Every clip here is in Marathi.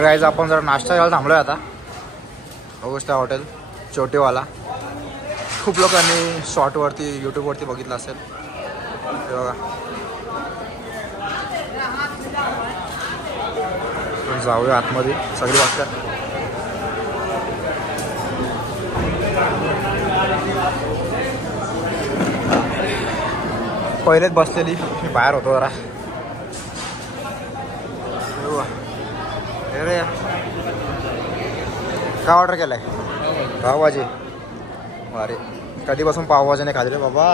तर गाईज आपण जरा नाश्ता घ्यायला थांबलोय आता अगोस्टा हॉटेल छोटेवाला. खूप लोकांनी शॉर्टवरती यूट्यूबवरती बघितलं असेल. हे बघा जाऊया आतमध्ये सगळी वाटतं. पहिलेच बसलेली मी बाहेर होतो जरा. अरे काय ऑर्डर केलाय? पावभाजी. अरे कधीपासून पावभाजी नाही खाली रे बाबा.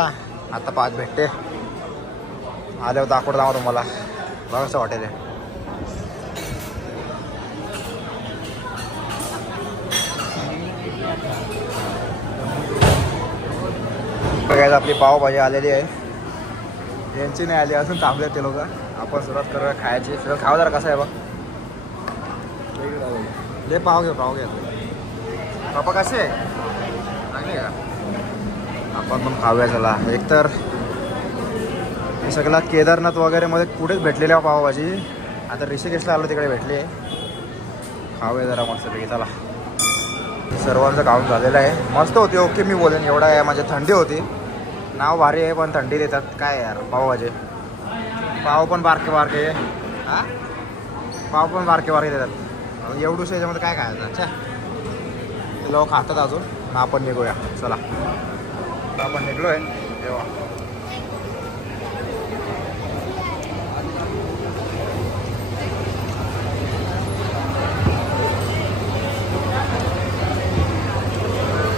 आता 5 भेटते. आल्यावर दाखवत जावा तुम्हाला. बघा कसं हॉटेल आहे. बघायला आपली पावभाजी आलेली आहे. यांची नाही आली अजून, थांबले ते लोक. आपण सुरुवात करूया खायची. सगळं खावं जरा कसं आहे बघ. ले पाव घे पापा कसे आहे चांगले का? आपण पण खाऊया चला. एकतर हे सगळं केदारनाथ वगैरे मध्ये कुठेच भेटलेली आहे पावभाजी. आता ऋषिकेशला आलो तिकडे भेटली. खाऊया जरा मस्तपैकी चला. सर्वांचं खाऊन झालेलं आहे. मस्त होती ओके मी बोलेन. एवढा आहे म्हणजे थंडी होती. नाव भारी आहे पण थंडी देतात काय यार. पावभाजी पाव पण बारके बारके. हां पाव पण बारके बारके देतात. एवढूस याच्यामध्ये काय खायचं. अच्छा ते लोक खातात अजून. आपण निघूया चला. आपण निघलो आहे तेव्हा.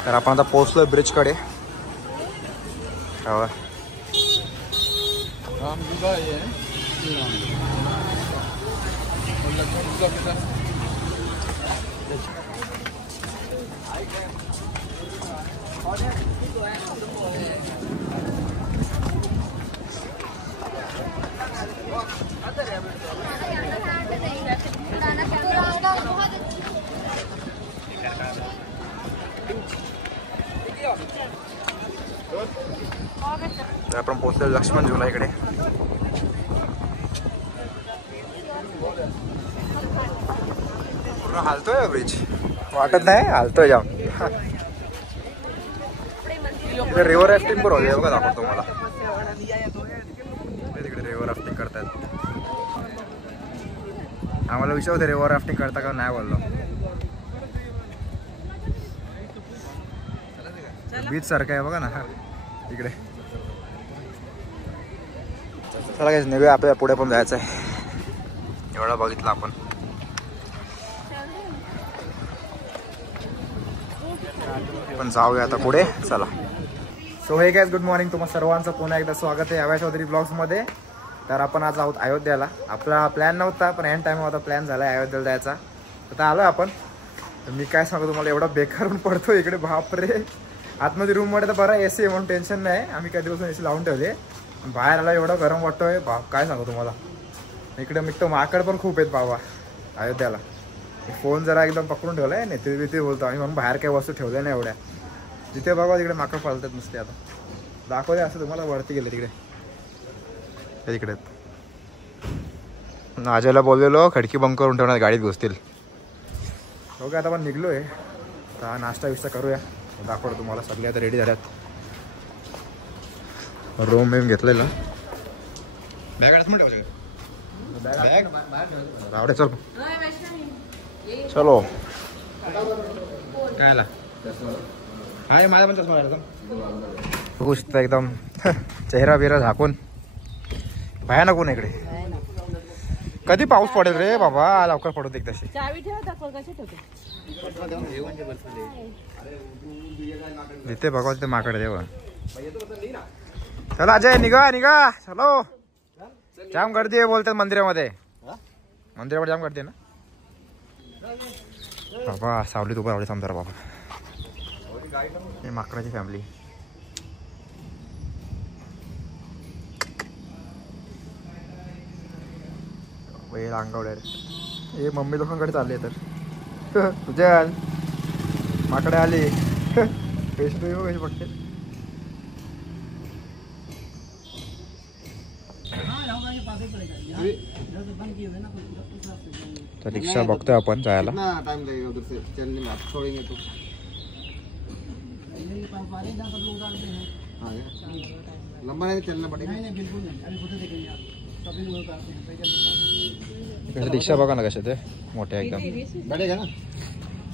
तर आपण आता पोहोचलोय ब्रिजकडे. आपण पोहोचलो लक्ष्मण झुला इकडे. पूर्ण हालतोय ब्रिज. वाटत नाही हालतोय जाम. रिव्हर राफ्टिंग पण होते बघा. दाखवतो तुम्हाला. तिकडे रिव्हर राफ्टिंग करतात. आम्हाला विचार होते रिव्हर राफ्टिंग करता का नाही बोललो. बीच सारखं आहे बघा ना इकडे. चला काय निघूया. आपल्याला पुढे पण जायचं आहे. एवढा बघितलं आपण. पण जाऊया आता पुढे चला. So hey guys good morning. तुम्हा सर्वांचं पुन्हा एकदा स्वागत आहे अभय चौधरी ब्लॉग्समध्ये. तर आपण आज आहोत अयोध्याला. आपला प्लॅन नव्हता पण एंड टाइम होता प्लॅन झाला अयोध्येला जायचा. आता आलो आपण. तर मी काय सांगू तुम्हाला एवढा बेकारून पडतो इकडे बापरे. आतमध्ये रूममध्ये तर बरं AC आहे म्हणून टेन्शन नाही. आम्ही कधीपासून AC लावून ठेवले. बाहेर आला एवढा गरम वाटतोय बाप. काय सांगू तुम्हाला. इकडे मी तो माकड पण खूप आहेत बाबा अयोध्याला. फोन जरा एकदम पकडून ठेवलाय नाही ते तिथे बोलतो आम्ही म्हणून. बाहेर काही वस्तू ठेवल्या नाही एवढ्या. जिथे बघा तिकडे माकड पालतात नुसते. आता दाखवते असं तुम्हाला. वरती गेले तिकडे तिकडे. अजयला बोललेलो खडकी बंद करून ठेवणार गाडीत घुसतील. बघा आता आपण निघलो आहे. आता नाश्ता विष्टा करूया. दाखवतो तुम्हाला. सगळे आता रेडी झाल्यात. रूम बिम घेतलेलं. बॅग रावडे चल चलो. काय आला हाय माझा पण चष्मा एकदम एकदम चेहरा बिरा झाकून. भयानक ऊन इकडे. कधी पाऊस पडेल रे बाबा. लवकर पडू दे तशी. जिथे बघा तिथे माकड देवा. चला अजय निघा निघा चलो. जाम गर्दी आहे बोलतात मंदिरामध्ये. मंदिरामध्ये जाम गर्दी आहे ना बाबा. सावलीत उभं रावले समजा बाबा. हे माकडाची फॅमिली. बैल अंगावड्या. हे मम्मी लोकांकडे चालले तर तुझ्या माकडे आली. पेशंट कशी बघते. तर रिक्षा बघतोय आपण जायला. टाइम लगेगा उधर से चलने में, आप छोड़ेंगे तो? हाँ लंबा नहीं चलना पड़ेगा. रिक्षा बघा ना कशा ते मोठ्या एकदम. बढ़ेगा ना.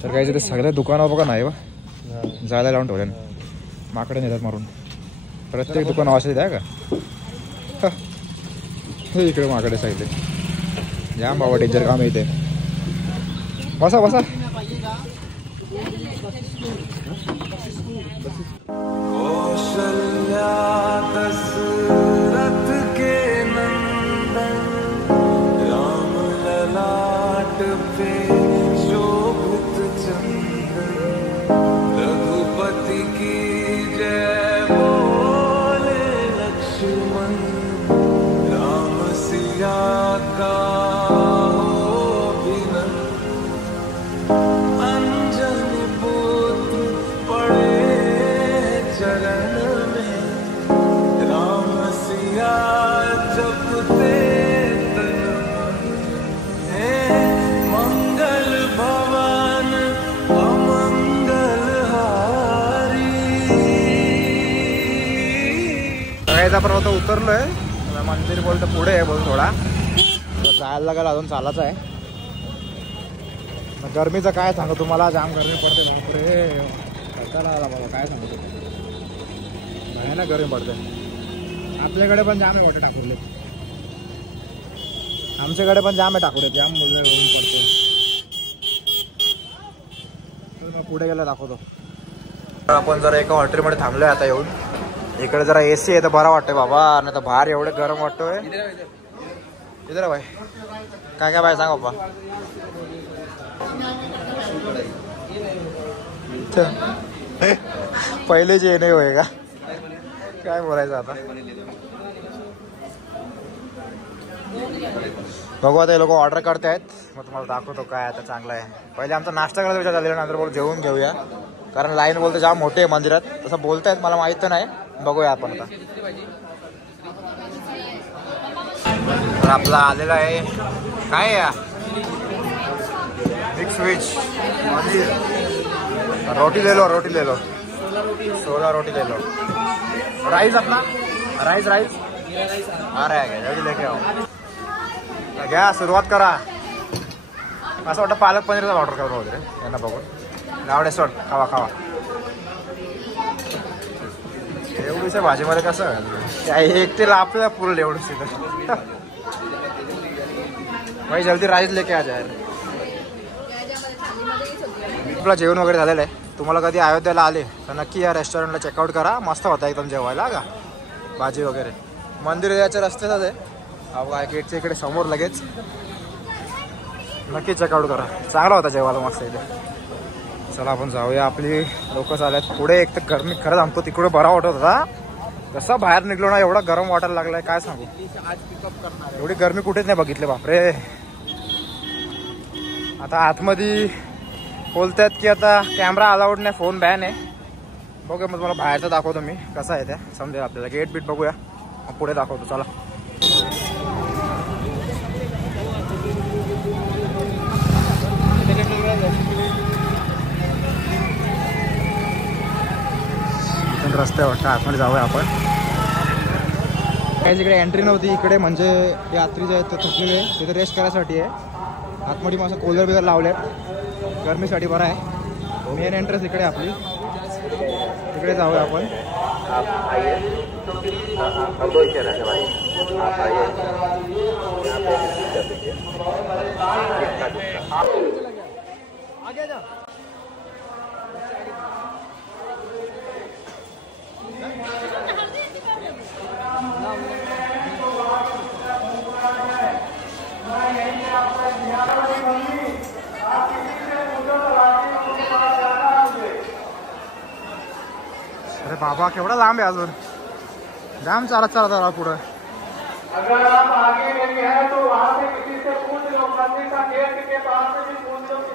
तर काही ते सगळ्या दुकानावर बघा नाही बा जायला लावून ठेवले माकडे नेतात मारून. प्रत्येक दुकान वाचले आहे का? हे इकडे माकडे सांगितले जाम बाबा डेंजर काम येते. बसा बसा. आपण आता उतरलोय. मंदिर बोलतं पुढे आहे बोल थोडा जायला लागेल अजून चालायचं आहे. गरमीचं काय सांगू तुम्हाला जाम गरमी पडते. बापरे चला आला बाबा काय सांगू तुम्हाला आहे ना गरमी पडते. आपल्याकडे पण जाम आहे वाटतं ठाकूरले. आमच्याकडे पण जाम आहे ठाकूर जाम गरमी पडते. पुढे गेला दाखवतो. आपण जरा एका हॉटेलमध्ये थांबलोय आता येऊन. इकडे जरा एसी आहे तर बरा वाटतंय बाबा. नाही तर बाहेर एवढे गरम वाटतोय. इधर भाई काय काय बाय सांग बाबा. पहिले जे नाही होय का काय बोलायचं आता. बघू आता हे लोक ऑर्डर करतायत मग तुम्हाला दाखवतो काय आता चांगलं आहे. पहिले आमचा नाश्ता करायचा विचार झालेला नंतर बोल जेवून घेऊया कारण लाईन बोलते जाम मोठी आहे मंदिरात. तसं बोलतायत मला माहित तर नाही. बघूया आपण आता. तर आपला आलेला आहे काय या मिक्स व्हेज रोटी ले लो. रोटी ले लो 16 रोटी ले लो. राईस अपना राईस राईस आ रहा है जल्दी लेके आओ. घ्या सुरुवात करा. असं वाटतं पालक पनीरचा ऑर्डर करून वगैरे यांना बघून आवडे सोड खावा खावा. एवढीच्या भाजीमध्ये कसं एकटेला आपल्याला पुरल एवढंच तिथं. भाई जल्दी राईस लेके आ जाए. आपला जेवण वगैरे झालेलं आहे. तुम्हाला कधी अयोध्याला आले तर नक्की या रेस्टॉरंटला चेकआउट करा. मस्त होता एकदम जेवायला का. भाजी वगैरे मंदिर याच्या रस्त्यातच आहे. काय गेटच्या इकडे समोर लगेच. नक्की चेकआउट करा. चांगला होता जेवायला मस्त इथे. चला आपण जाऊया. आपली लोक चालत पुढे. एक तर गरमी खरंच आमतो तिकडे बरा वाटत होता. कसं बाहेर निघलो ना एवढा गरम वाटायला लागलाय काय सांगू. एवढी गरमी कुठेच नाही बघितली बापरे. आता आतमध्ये बोलतात की आता कॅमेरा अलाउड नाही फोन बॅन आहे. बघूया मग तुम्हाला बाहेरचं दाखवतो मी कसं आहे त्या समजेल आपल्याला. गेट बीट बघूया मग पुढे दाखवतो. चला रस्ते वाटतं आतमध्ये जाऊया आपण. काही इकडे एंट्री नव्हती इकडे म्हणजे यात्री जे आहेत ते थकलेले तिथे रेस्ट करायसाठी आहे. आतमध्ये मग असं कूलर बिलर लावले गरमीसाठी बरं आहे. मेन एंट्रन्स इकडे आपली. तिकडे जाऊया आपण. अरे बाबा केवढा लांब आहे अजून. जाम चालत चालत आला पुढं.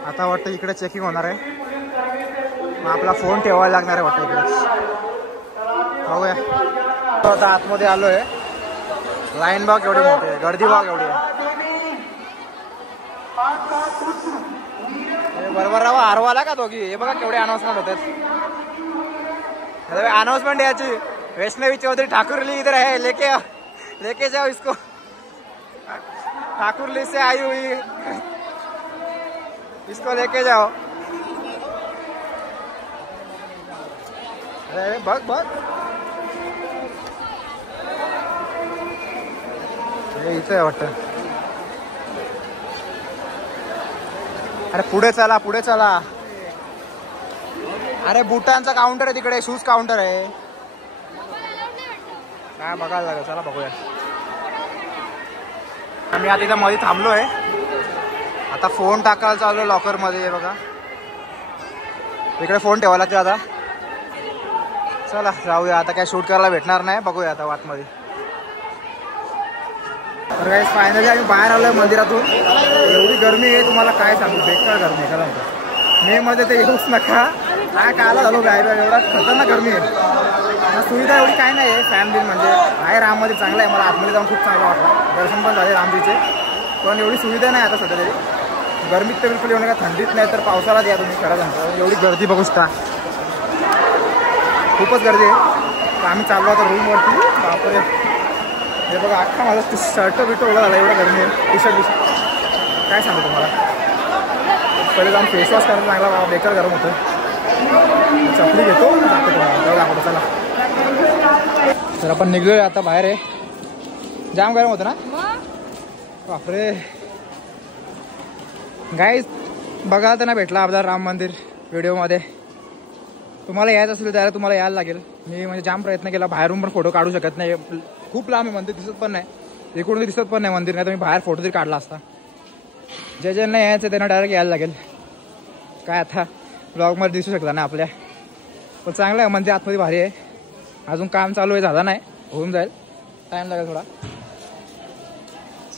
आता वाटतं इकडे चेकिंग होणार आहे. मग आपला फोन ठेवायला लागणार आहे वाटतं इकडे. बघूया आता आतमध्ये आलोय. लाईन बघ एवढी मोठी आहे, गर्दी बघ एवढी आहे. बरोबर राव हरवाला का दोघी. हे बघा केवढे अनाउन्समेंट होतात. अनाउन्समेंट याची वैष्णवी चौधरी ठाकुरली इधर है, लेके जाओ इसको, ठाकुरली से आई हुई, इसको लेके जाओ. अरे बघ बघ इथं आहे वाटतं. अरे पुढे चला पुढे चला. अरे बुटांचा काउंटर आहे तिकडे, शूज काउंटर आहे. काय बघायला लागेल, चला बघूया. आम्ही आता इथं मध्ये थांबलोय. आता फोन टाकायला चालू लॉकर मध्ये. बघा इकडे फोन ठेवायला लागते आता. चला जाऊया आता. काय शूट करायला भेटणार नाही, बघूया आता वाटमध्ये. तर काय फायनली आम्ही बाहेर आलोय मंदिरातून. एवढी गरमी आहे तुम्हाला काय सांगू, बेकार गरमी आहे. कारण मे मध्ये ते येऊच नका. काय काला झालो काय एवढा खतरनाक गरमी आहे. सुविधा एवढी काय नाही आहे. फॅन बिल म्हणजे आहे राममध्ये चांगलं आहे. मला आतमध्ये जाऊन खूप चांगलं वाटलं. दर्शन पण झाले रामजीचे. पण एवढी सुविधा नाही आता सध्या तरी. गरमीत तर बिलकुल येऊ नका, थंडीत नाही तर पावसाळ्यात या तुम्ही. खरं सांगतो एवढी गर्दी बघूच का, खूपच गर्दी आहे. तर आम्ही चाललो आता रूमवरती. बापरे हे बघा अख्खा माझा शर्ट बिट ओला झाला, एवढं गरमी आहे. टी शर्ट काय सांगू तुम्हाला. पहिले जाऊन फेसवॉश करायला चांगला, बेकार गरम होतं. चपली घेतो दाखवतो चला. तर आपण निघलोय आता बाहेर आहे. जाम गरम होतं ना बापरे. गाईज बघा तर ना भेटला आपला राम मंदिर व्हिडिओमध्ये. तुम्हाला यायचं असेल त्याला तुम्हाला यायला लागेल. मी म्हणजे जाम प्रयत्न केला, बाहेरून पण फोटो काढू शकत नाही. खूप लांब आहे मंदिर, दिसत पण नाही. इकडून दिसत पण नाही मंदिर. नाही तर मी बाहेर फोटो तरी काढला असता. जे ज्यांना यायचं त्यांना डायरेक्ट यायला लागेल. काय आता ब्लॉगमध्ये दिसू शकता ना आपल्या. पण चांगलं आहे मंदिर, आतमध्ये भारी आहे. अजून काम चालू आहे, झालं नाही, होऊन जाईल, टाईम लागेल थोडा.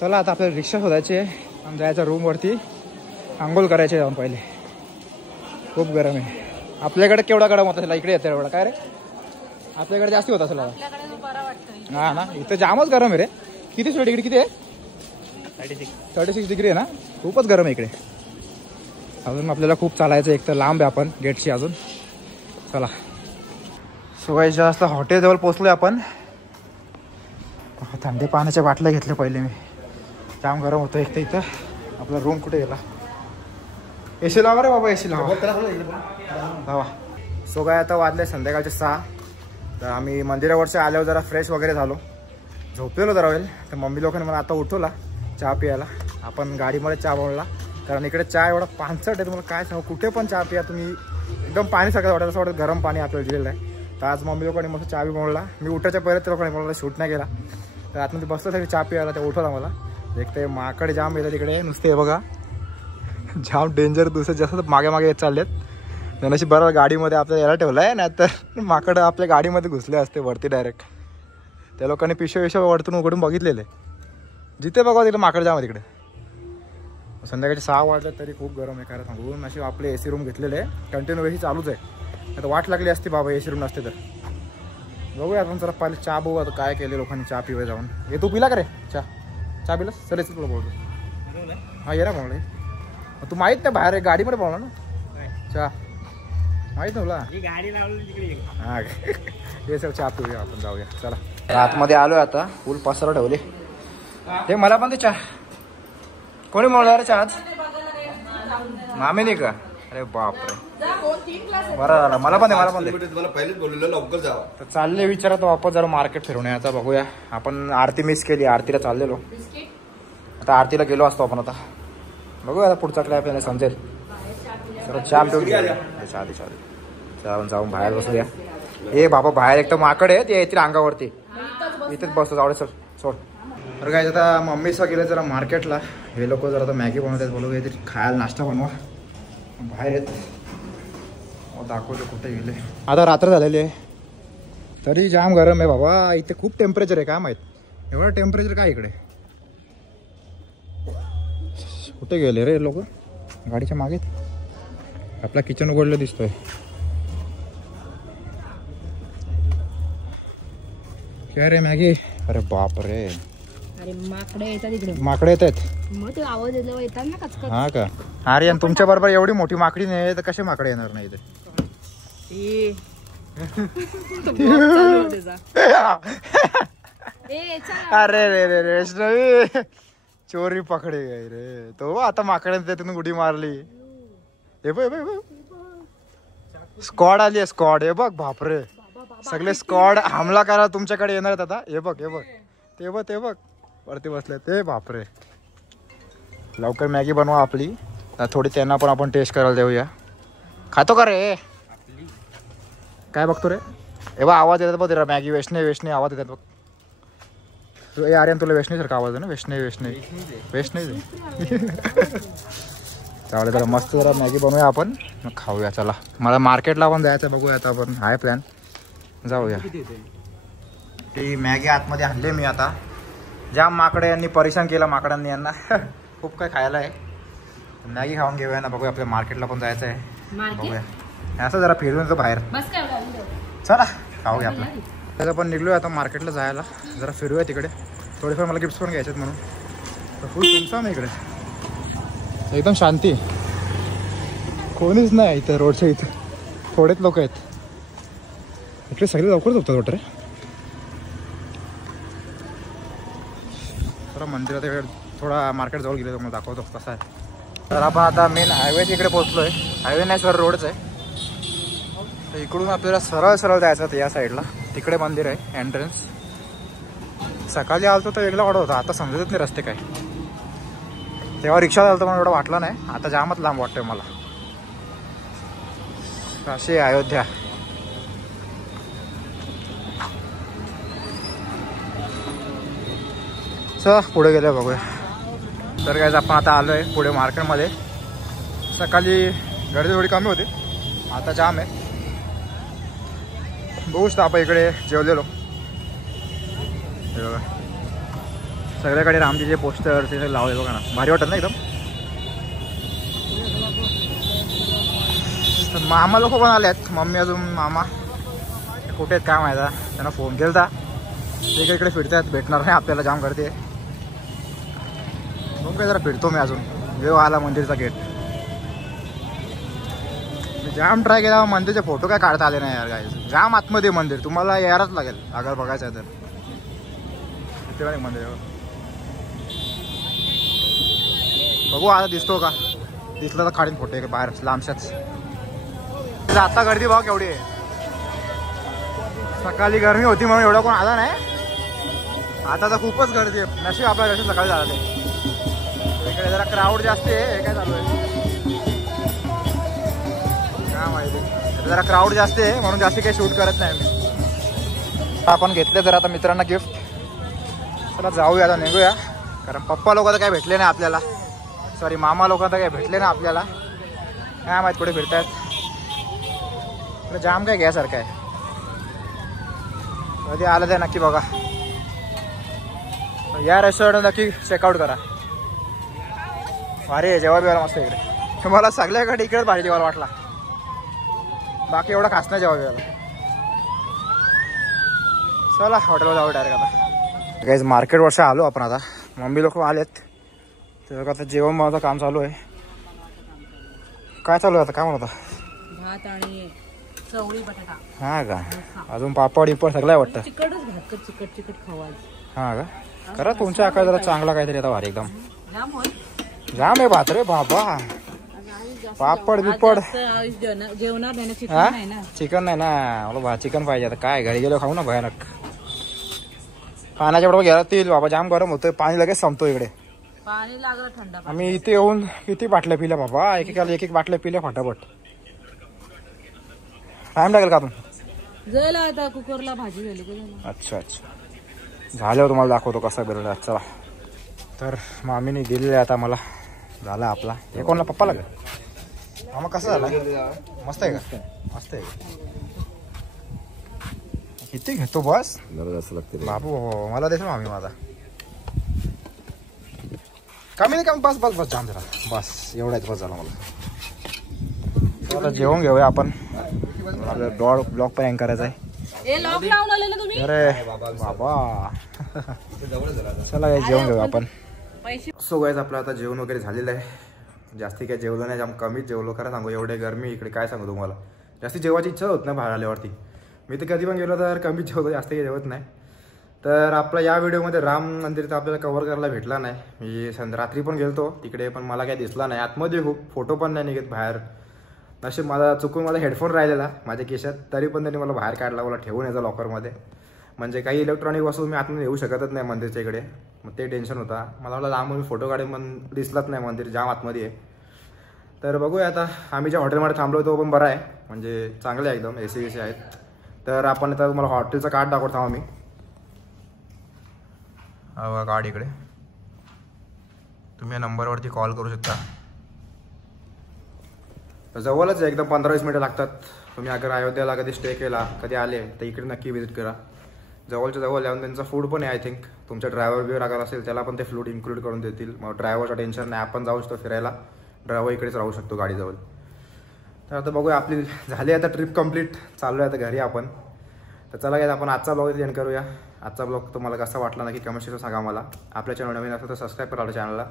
चला आता आपल्याला रिक्षा शोधायची आहे आणि जायचं रूमवरती. आंघोळ करायचे जाऊन पहिले. खूप गरम आहे. आपल्याकडे केवढा गरम होता असेल, इकडे येते एवढा काय रे. आपल्याकडे जास्ती होत असेल. हा ना, इथं जामच गरम आहे रे. किती डिग्री किती आहे? 36 डिग्री आहे ना. खूपच गरम आहे इकडे. अजून आपल्याला खूप चालायचं. एक तर लांब आहे आपण गेटशी अजून. चला सुगाई जास्त हॉटेलजवळ पोचलोय आपण. थंडी पाण्याच्या बाटल्या घेतल्या पहिले मी. जाम गरम होतं एक तर इथं. आपला रूम कुठे गेला? एसी लावा रे बाबा, एसी लावा. सो काय आता वाजले संध्याकाळचे 6. तर आम्ही मंदिरावरच्या आल्यावर जरा फ्रेश वगैरे झालो. झोपलेलो जरा होईल. तर मम्मी लोकांनी मला आता उठवला चहा पियाला. आपण गाडीमध्ये चहा बनवला. कारण इकडे चहा एवढा पानसट आहे तुम्हाला काय सांगू. कुठे पण चहा पिया तुम्ही, एकदम पाणी सगळं वाटत. असं वाटतं गरम पाणी आपल्याला दिलेलं आहे. तर आज मम्मी लोकांनी मस्त चहा बी बनवला. मी उठायच्या पहिले त्या लोकांनी मला शूट नाही केला. तर आतमध्ये बसलं सगळी चहा पियाला. ते उठवला मला. एक ते माकडे जाम येतात तिकडे नुसते. हे बघा जाम डेंजर. दुसरे जास्त मागे मागे येत चाललेत. त्यांनाशी बरोबर गाडीमध्ये आपल्याला यायला ठेवलं आहे. नाही तर माकडं आपल्या गाडीमध्ये घुसले असते वरती डायरेक्ट. त्या लोकांनी पिशव्या वरतून उघडून बघितलेले. जिथे बघा तिकडे माकड जाम आहे तिकडे. संध्याकाळी 6 वाजले तरी खूप गरम आहे. कारण सांगून अशी आपले एसी रूम घेतलेले आहे. कंटिन्यू एसी चालूच आहे. आता वाट लागली असती बाबा एसी रूम नसते तर. बघूया आपण जरा पहिले चहा बघू आता काय केले लोकांनी चहा पिवाय जाऊन. हे तू पिला का रे चहा पिला? चल येते तुला बोलतो. हा ये ना बोलले. तू माहीत नाही बाहेर गाडीमध्ये बोलला ना चहा, माहीत नव्हला. हा हे सर चहा पिऊया आपण, जाऊया चला. आतमध्ये आलोय आता. फुल पसारा ठेवले. हे मला पण ते चहा कोणी म्हणलं रे चहा? मामी नाही का? अरे बापरे बरं झालं. मला पण पहिलेच बोललेलं लवकर जावं. तर चालले विचारात वापस जरा मार्केट फिरून यायचा. बघूया. आपण आरती मिस केली. आरतीला चाललेलो. आता आरतीला गेलो असतो आपण. आता बघूया आता पुढचा काय आपल्याला समजेल. सर चहा पिऊन घ्या. चहा जाऊन बाहेर बसूया. ए बाबा बाहेर एक तर माकड आहे. ते येतील अंगावरती. इथेच बसतो. जावडे सर सोड. तर काय आता मम्मीचा गेलं जरा मार्केटला. हे लोक जरा आता मॅगी बनवतात. बोलू काहीतरी खायला नाश्ता बनवा. बाहेर येत दाखवतो कुठे गेले. आता रात्र झालेली आहे तरी जाम गरम आहे बाबा. इथे खूप टेम्परेचर आहे. काय माहीत एवढं टेम्परेचर काय इकडे. कुठे गेले रे लोक? गाडीच्या मागे. आपला किचन उघडलं दिसतोय. काय रे मॅगी? अरे बाप रे अरे माकडे येतात इकडे. माकडे येत आहेत. मग ते आवाज येतात ना कचकच. हा का? अरे आणि तुमच्या बरोबर एवढी मोठी माकडी नाही तर कसे माकडे येणार नाही ते? अरे रे रे रे वैष्णवी, चोरी पकडे गई रे तो. आता माकड्याने त्यातून उडी मारली. हे बघ स्क्वॉड आली आहे, स्क्वॉड. हे बघ बापरे, सगळे स्क्वॉड हमला करा तुमच्याकडे येणार आहेत आता. हे बघ ते बघ वरती बसले ते. बापरे, लवकर मॅगी बनवा आपली. थोडी त्यांना पण आपण टेस्ट करायला देऊया. खातो का रे? काय बघतो रे? हे बघ आवाज येतात बघ तेरा. मॅगी वेशने आवाज येतात बघ. यार तुला वेशनेसारखा आवाज आहे ना? वेशने चालेल, जरा मस्त जरा मॅगी बनवूया आपण, मग खाऊया. चला, मला मार्केटला पण जायचं, बघूया आता आपण. आहे प्लॅन, जाऊया. ती मॅगी आतमध्ये आणली मी आता. जाम माकडे यांनी परेशान केलं, माकडांनी यांना. खूप काय खायला आहे. मॅगी खाऊन घेऊया ना, बघूया. आपल्या मार्केटला पण जायचं आहे, बघूया. असं जरा फिरून येतो बाहेर. चला खाऊया आपलं. त्याचं पण निघलोय आता मार्केटला जायला. जरा फिरूया तिकडे. थोडेफार मला गिफ्ट्स पण घ्यायचे आहेत म्हणून. तर फुल तुमचा ना इकडे एकदम शांती, कोणीच नाही इथं. रोडच्या इथं थोडेच लोक आहेत इकडे. सगळे लवकरच होतात वाटतं रे. थोडा मंदिरात इकडे थोडा मार्केट जवळ गेलो, तुम्हाला दाखवतो कसं आहे. तर आपण आता मेन हायवेच्या इकडे पोहोचलोय. हायवे नाही सर, रोडच आहे. तर इकडून आपल्याला सरळ जायचं होतं या साईडला. तिकडे मंदिर आहे एंट्रन्स. सकाळी आलतो तर वेगळा वाटत होता, आता समजतच नाही रस्ते काय. तेव्हा रिक्षा चालतो म्हणून एवढं वाटलं नाही, आता जामच लांब वाटतंय मला. अशी अयोध्या. चला पुढे गेलो बघूया. तर काय आपण आता आलोय पुढे मार्केटमध्ये. सकाळी गर्दी थोडी कमी होती, आता जाम आहे. बघूच आपण इकडे जेवलेलो. सगळ्याकडे रामजीचे पोस्टर ते लावले बघा ना, भारी वाटत ना एकदम. मामा लोक पण आले आहेत. मम्मी अजून मामा कुठे आहेत काय माहिती. त्यांना फोन केला ते इकडे फिरतात, भेटणार नाही आपल्याला, जाम करते. मग काय जरा फिरतो मी अजून. वेळ आला मंदिरचा गेट. जाम ट्राय केला, मंदिरचे फोटो काय काढता आले नाही यार. काय जाम आतमध्ये मंदिर, तुम्हाला यायलाच लागेल अगर बघायचं आहे तर. इथे मंदिर बघू आता दिसतो का. दिसलं तर काढीन फोटो बाहेर लांबशाच. आता गर्दी भाव केवढी आहे. सकाळी गरमी होती म्हणून एवढा कोण आला नाही. आता तर खूपच गर्दी आहे. नशीब आपल्या कशी सकाळी झाला ते. इकडे जरा क्राऊड जास्त आहे. हे काय चालू आहे काय माहिती. जरा क्राऊड जास्त आहे म्हणून जास्त काही शूट करत नाही मी. आपण घेतले जर आता मित्रांना गिफ्ट. चला जाऊया आता, निघूया. कारण पप्पा लोक तर काही भेटले नाही आपल्याला. सॉरी मामा लोक तर काही भेटले नाही आपल्याला. काय माहित कुठे फिरतायत. जाम काय घ्यासारखं आहे. कधी आलं ते नक्की बघा. या रेस्टॉरंट नक्की चेकआउट करा. भारी आहे जेवण बिवायला मस्त इकडे. तुम्हाला सगळ्याकडे इकडेच भारी जेवायला वाटला, बाकी एवढा खास नाही जेव्हा बिवायला. चला हॉटेलवर जाऊ डायरेक्ट आता. काहीच मार्केट वर्ष आलो आपण आता. मम्मी लोक आलेत तर आता जेवण माझं काम चालू आहे. काय चालू आहे आता, काय म्हणत भात आणि चवळी बटाटा. हा का, अजून पापड इपड सगळं वाटतं. चिकटच भात, चिकट खवायचं. हा का, करा तुमच्या आकार जरा चांगला काहीतरी आता भारी एकदम. जाम आहे भात रे बाबा. पापड बिपड जेवणार नाही ना, चिकन नाही ना. चिकन नाही ना मला, चिकन पाहिजे. आता काय घरी गेलो खाऊ ना भयानक. पाण्याच्या बरोबर घ्यायला तेल बाबा, जाम गरम होतोय. पाणी लगेच संपतो इकडे. पाणी लागलं थंड. आम्ही इथे येऊन किती बाटल्या पिल्या बाबा. एक बाटल्या पिल्या फटाफट. टाइम लागेल का आपण जायला. आता कुकरला भाजी झाली. अच्छा झाल्यावर तुम्हाला दाखवतो कसा बिरला. चला. तर मामीने दिलेले आता मला. झाला आपला. हे कोणाला पप्पा लागेल. मामा कसं झाला, मस्त आहे का. मस्त आहे. किती घेतो बस बाबू. मला देतो मामी माझा. कमी नाही कमी. बस जाम झाला बस. एवढाच बस झाला मला. आता जेवण घेऊया आपण. ब्लॉग पण एंड करायचा आहे. लॉक लावून आलेलं तुम्ही. अरे बाबा चला guys, जेवण घेऊ आपण. पैसे सो गाईज आपलं आता जेवण वगैरे झालेलं आहे. जास्ती काय जेवलं नाही, जाम कमीच जेवलो. खरं सांगू एवढे गरमी इकडे काय सांगू तुम्हाला. जास्ती जेवायची इच्छा होत नाही बाहेर आल्यावरती. मी तर कधी पण गेलो तर कमीच जेवतो, जास्त काही जेवत नाही. तर आपला या व्हिडिओमध्ये राम मंदिर तर आपल्याला कव्हर करायला भेटला नाही. मी रात्री पण गेलतो तिकडे, पण मला काही दिसला नाही. आतमध्ये खूप फोटो पण नाही निघत बाहेर. नशीब मला चुकून मला हेडफोन राहिलेला माझ्या केशात, तरी पण त्यांनी मला बाहेर काढला, मला ठेवून यायचा लॉकरमध्ये. म्हणजे काही इलेक्ट्रॉनिक वस्तू मी आतमध्ये येऊ शकतच नाही मंदिरच्या इकडे. मग ते टेन्शन होता मला लांबून फोटो काढून पण दिसलाच नाही, मंदिर जाम आतमध्ये आहे. तर बघूया आता. आम्ही ज्या हॉटेलमध्ये थांबलो तो पण बरा आहे, म्हणजे चांगले आहे एकदम, AC वेसी आहेत. तर आपण आता तुम्हाला हॉटेलचं कार्ड दाखवतो आम्ही. हा कार्ड इकडे, तुम्ही या नंबरवरती कॉल करू शकता. जवळच आहे एकदम, 15-20 मिनिटं लागतात. तुम्ही अगर अयोध्याला कधी स्टे केला, कधी आले तर इकडे नक्की व्हिजिट करा. जवळच्या जवळ यावून त्यांचा फूड पण आहे. आय थिंक तुमच्या ड्रायव्हर बिवर अगर असेल त्याला पण ते फूड इन्क्लूड करून देतील. मग ड्रायव्हरचं टेन्शन नाही, आपण जाऊ शकतो फिरायला, ड्रायव्हर इकडेच राहू शकतो गाडीजवळ. तर आता बघूया, आपली झाली आता ट्रिप कंप्लीट. चाललो आहे आता घरी आपण. तर चला काय आपण आजचा ब्लॉग एंड करूया. आजचा ब्लॉग तुम्हाला कसा वाटला नक्की कमेंट सेक्शनला सांगा मला. आपल्या चॅनल नवीन असेल तर सबस्क्राईब करा आपल्या चॅनलला,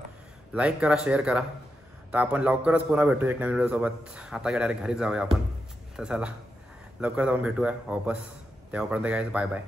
लाईक करा, शेअर करा. तर आपण लवकरच पुन्हा भेटू एक नवीन व्हिडिओसोबत. आता काय डायरेक्ट घरीच जाऊया आपण. तर चला लवकर जाऊन भेटूया वापस. तेव्हापर्यंत काय बाय बाय.